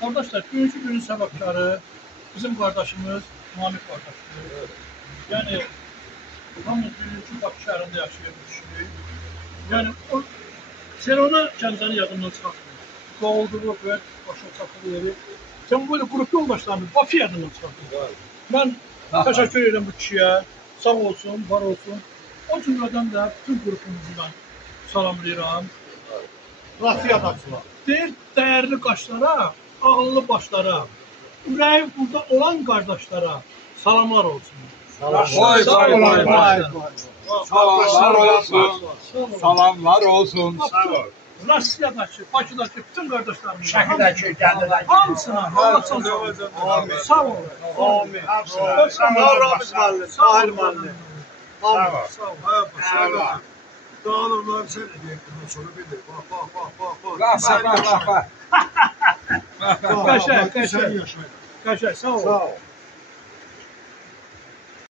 Kardeşler, bugünkü günün səbəbkarı bizim qardaşımız Namik qardaşdır. Yəni, hamımız bugünkü Bakı şəhərində yaşayan bir kişidir. Yəni, sen ona kəndini yadından çıxartmıyor. Doğulduğu və başa çatdığı yeri. Sen böyle grup yoldaşlarını Bakı yadından çıxartmıyor. Ben təşəkkür ederim bu kişiyə. Sağ olsun, var olsun. O cümlədən də bütün qrupumuzdan salamlayıram. Rafiyadakılar. Deyir, dəyərli qaşlara, ağıllı başlara, ürəyi burada olan qardaşlara salamlar olsun. Salamlar olsun. Rusiyadakı, Bakıdakı bütün qardaşlarımız. Şəkildəki, Gəldədəki. Hamısına Allah sağ olsun. Sağ olun. Amin. Allah Ramiz müəllim, Sahil müəllim. Sağ olun. Sağ olun. Dağılırlar sen de diyelim sonra bir de bak. Bak. Qəşəng, qəşəng. Qəşəng, sağ olun. Sağ ol.